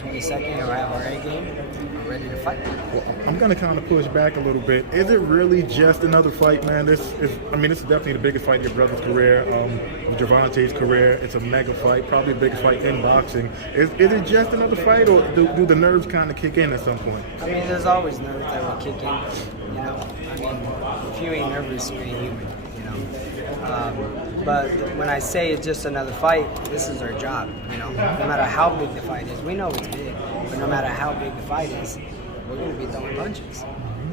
22nd or our A game, we're ready to fight. Well, I'm going to kind of push back a little bit. Is it really just another fight, man? This is definitely the biggest fight of your brother's career, of Gervonta's career. It's a mega fight, probably the biggest fight in boxing. Is it just another fight, or do the nerves kind of kick in at some point? I mean, there's always nerves that will kick in, you know. I mean, if you ain't nervous, you ain't human, you know. But when I say it's just another fight, this is our job, you know. No matter how big the fight is, we know it's big, but no matter how big the fight is, we're going to be throwing punches,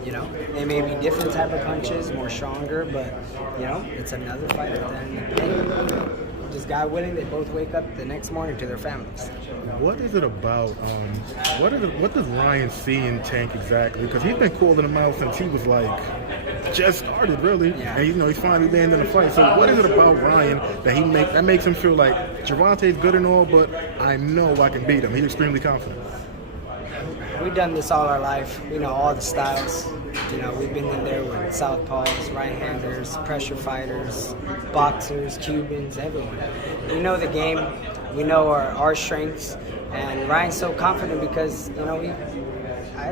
you know. They may be different type of punches, more stronger, but, you know, it's another fight at the end of the day. You know? Just God willing, they both wake up the next morning to their families. What is it about? What does Ryan see in Tank exactly? Because he's been calling him out since he was like just started, really, yeah. And he's finally landing the fight. So what is it about Ryan that makes him feel like Gervonta's good and all, but I know I can beat him? He's extremely confident. We've done this all our life. We know all the styles. You know, we've been in there with southpaws, right-handers, pressure fighters, boxers, Cubans, everyone. We know the game. We know our strengths. And Ryan's so confident because, you know,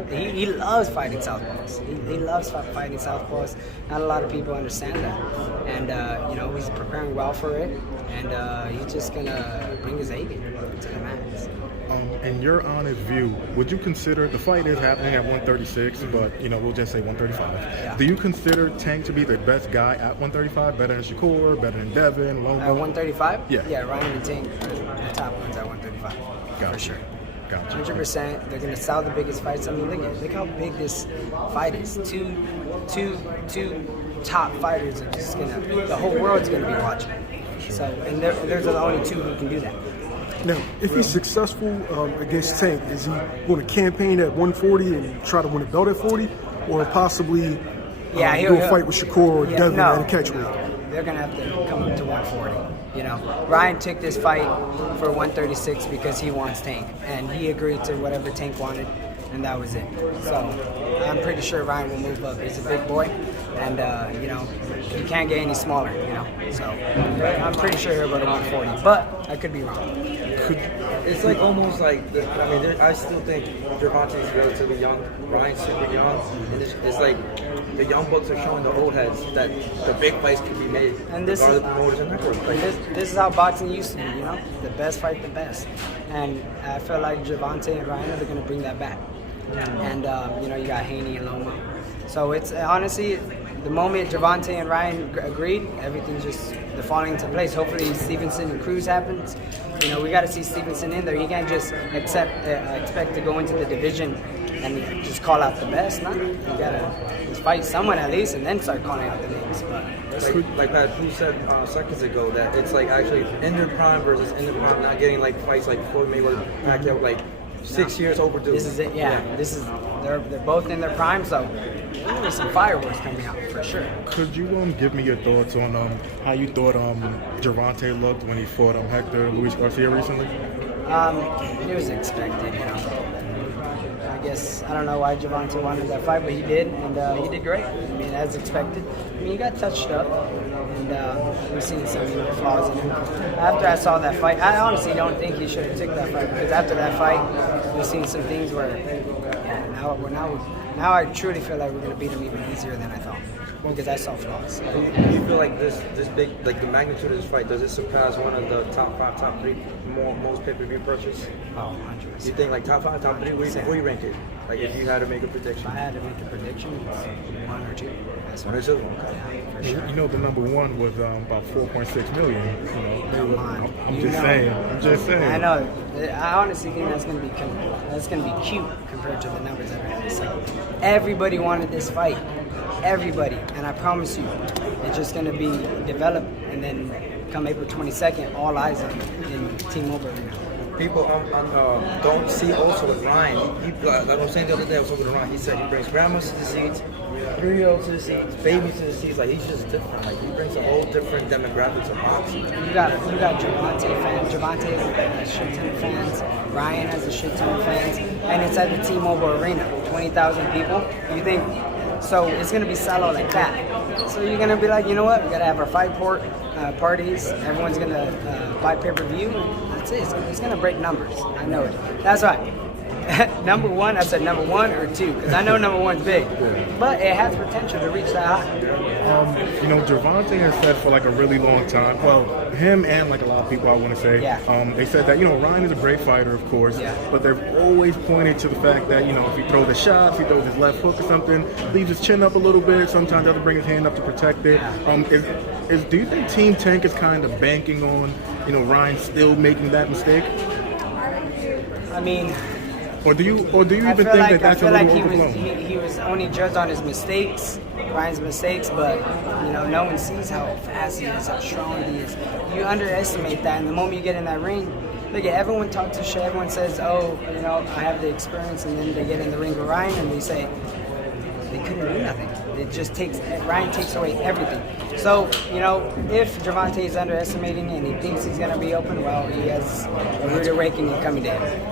he loves fighting southpaws. He loves fighting southpaws. Not a lot of people understand that. And, you know, he's preparing well for it. And he's just going to bring his A game to the max. In your honest view, would you consider the fight is happening at 136, but you know we'll just say 135? Yeah. Do you consider Tank to be the best guy at 135, better than Shakur, better than Devin, Longo? At 135? Yeah, Ryan and Tank are the top ones at 135. Gotcha. For sure. Gotcha. 100%. They're gonna sell the biggest fights. I mean, look how big this fight is. Two top fighters are just the whole world's gonna be watching. So, and there's only two who can do that. Now, if he's successful against Tank, is he going to campaign at 140 and try to win a belt at 40, or possibly do a fight with Shakur or Devin at a catchweight? They're going to have to come up to 140. You know, Ryan took this fight for 136 because he wants Tank, and he agreed to whatever Tank wanted, and that was it. So I'm pretty sure Ryan will move up. He's a big boy, and you know, he can't get any smaller. You know, so I'm pretty sure he'll go to 140, but I could be wrong. It's like almost like I still think Gervonta is relatively young. Ryan's super young, and it's like the young bucks are showing the old heads that the big fights can be made. And this is promoters and networks. This is how boxing used to be. You know, the best fight the best, and I feel like Gervonta and Ryan are going to bring that back. And you know, you got Haney and Loma. So it's honestly, the moment Gervonta and Ryan agreed, everything's just falling into place. Hopefully Stevenson and Cruz happens. You know, we got to see Stevenson in there. He can't just expect to go into the division and just call out the best. No, you got to fight someone at least and then start calling out the names. But like Pat Cruz said seconds ago, that it's like actually in their prime versus in their prime, not getting like fights like Floyd Mayweather, Pacquiao, like 6 years overdue. This is it, yeah. They're both in their prime, so there's some fireworks coming out for sure. Could you give me your thoughts on how you thought Gervonta looked when he fought Hector Luis Garcia recently? It was expected, you know. I guess I don't know why Gervonta wanted that fight, but he did, and he did great. I mean, as expected. I mean, he got touched up, and we've seen some flaws in him. After I saw that fight, I honestly don't think he should have took that fight, because after that fight, we've seen some things where now I truly feel like we're going to beat him even easier than I thought, because I saw flaws. Do you feel like this big, like the magnitude of this fight, does it surpass one of the top 5, top 3 most pay-per-view purchases? Oh, 100%. You think like top 5, top 3? Where do you rank it? Like if you had to make a prediction? If I had to make a prediction, it's 1 or 2. That's One or two? Yeah, for sure. You know, the number one was about 4.6 million. You know, I'm just saying. I know. I honestly think that's gonna be cute compared to the numbers that are in this. So everybody wanted this fight. Everybody, and I promise you, it's just gonna be developed, and then come April 22nd, all eyes on in T-Mobile Arena. People don't see also with Ryan. He like I was saying the other day, I was talking to Ryan. He said he brings grandmas to the seats, 3-year-olds to the seats, babies to the seats. Like he's just different. Like he brings a whole different demographic to boxing. You got Gervonta fans. Gervonta has a shit ton of fans. Ryan has a shit ton of fans, and it's at the T-Mobile Arena, 20,000 people. You think? So it's gonna be solo like that. So you're gonna be like, you know what? We gotta have our fight parties. Everyone's gonna buy pay-per-view. And that's it. It's gonna break numbers. I know it. That's right. Number one, I said number 1 or 2, because I know number 1's big, but it has potential to reach that high. You know, Gervonta has said for like a really long time, well, him and like a lot of people, I want to say, they said that, you know, Ryan is a great fighter, of course, but they've always pointed to the fact that, you know, if he throws a shot, if he throws his left hook or something, leaves his chin up a little bit, sometimes has to bring his hand up to protect it. Do you think Team Tank is kind of banking on, you know, Ryan still making that mistake? I mean, Or do you even think that that's a little overblown? He was only judged on his mistakes, Ryan's mistakes, but you know, no one sees how fast he is, how strong he is. You underestimate that, and the moment you get in that ring, look at everyone talks to shit. Everyone says, "Oh, you know, I have the experience," and then they get in the ring with Ryan and they say they couldn't do nothing. Ryan takes away everything. So, you know, if Gervonta is underestimating and he thinks he's gonna be open, well, he has a rude awakening coming to him.